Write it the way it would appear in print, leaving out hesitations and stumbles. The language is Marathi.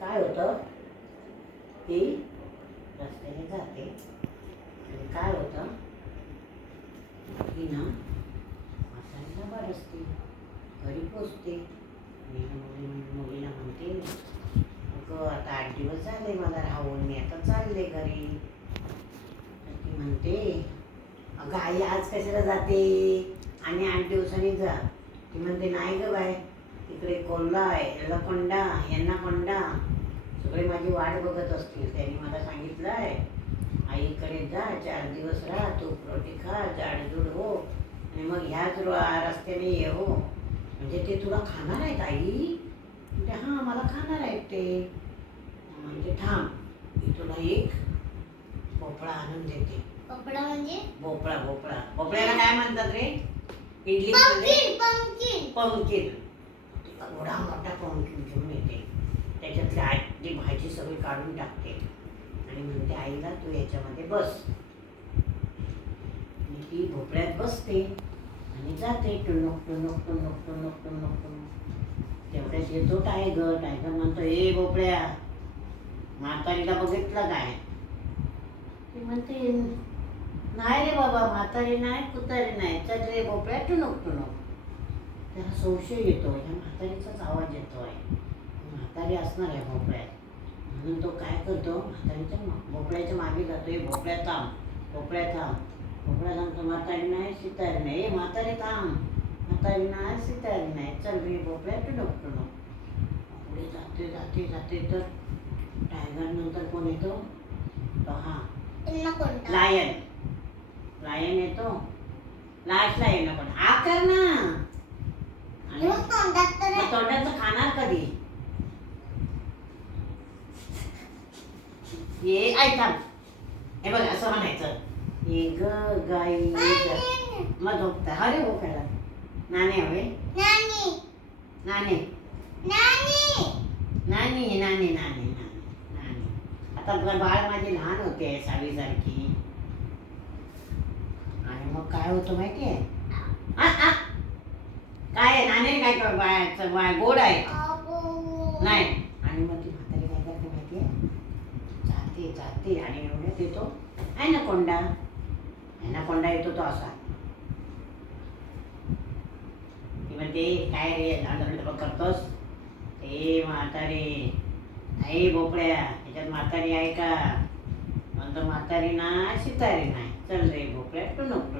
काय होतं की रस्त्याने जाते आणि काय होतं की ना म्हातारीला बारसते, घरी पोचते आणि मुलीला म्हणते अगं आता 8 दिवस झाले मला राहून, मी आता चालले घरी. तर ती म्हणते अगं आई आज कशाला जाते आणि 8 दिवसांनी जा. ती म्हणते नाही ग बाय, इकडे कोल्हा आहे, याला कोंडा, यांना कोंडा, सगळे माझी वाट बघत असतील. त्यांनी मला सांगितलं आहे आईकडे जा, 4 दिवस राहा, तूप रोटी खा, जाडजूड हो आणि मग ह्याच रस्त्याने ये हो. म्हणजे ते तुला खाणार आहेत आई? म्हणजे हां मला खाणार आहेत ते. म्हणजे थांब, मी तुला एक भोपळा आणून देते. भोपळा म्हणजे? भोपळा. भोपळा, भोपळ्याला काय म्हणतात रे इंग्लिश मध्ये? पंपकिन. एवढा मोठा पंपकिन घेऊन येते, त्याच्यातली आजी भाजी सगळी काढून टाकते आणि म्हणते आईला तू याच्यामध्ये बस. आणि ती भोपळ्यात बसते आणि जाते टुनुक टुनुक टुनुक टुनुक टुनुक टुनुक. तेवढ्यात येतो टायगर. टायगर म्हणतो ए भोपळ्या, म्हातारीला बघितलं काय? ती म्हणते नाही रे बाबा, म्हातारी नाही, कुतारी नाही, चल रे भोपळ्या टुनुक टुनुक. त्याला संशय येतो, ह्या म्हातारीचाच आवाज येतो आहे, म्हातारी असणार आहे भोपळ्यात. म्हणून तो काय करतो, म्हातारीच्या भोपळ्याच्या मागे जातो. ए भोपळ्या थांब, भोपळ्या थांब. भोपळ्या सांगतो म्हातारी नाही, सितारी नाही. ए म्हातारी थांब, म्हातारी नाही, सितारी नाही, चल रे भोपळ्या टुनुक टुनुक. पुढे जाते जाते जाते तर टायगर नंतर कोण येतो? हा लायन. लायन येतो लास्टला येणं, पण आ कर ना. आणि तोंडाचं खाणार कधी? ये ऐका, हे बघ असं म्हणायचं, ये ग गाई मग झोपता. अरे हो करा नाणे हवे, नाणे नाणे नाणे नाणे नाणे. आता बाळ माझी लहान होते, सावीसारखी. आणि मग काय होतं माहिती आहे? काय नाणे काय बाळाचं गोड आहे नाही. आणि मग ती म्हातारी काय करते माहिती आहे? जाते जाते आणि एवढ्यात येतो ॲनाकोंडा. ॲनाकोंडा येतो तो असा. ती म्हणते काय रे लांडं करतोस? ए म्हातारी, आई भोपळ्या, ह्याच्यात म्हातारी आहे का? म्हणतो म्हातारी नाही, सितारी नाही, चल रे भोपळ्या टुनुक.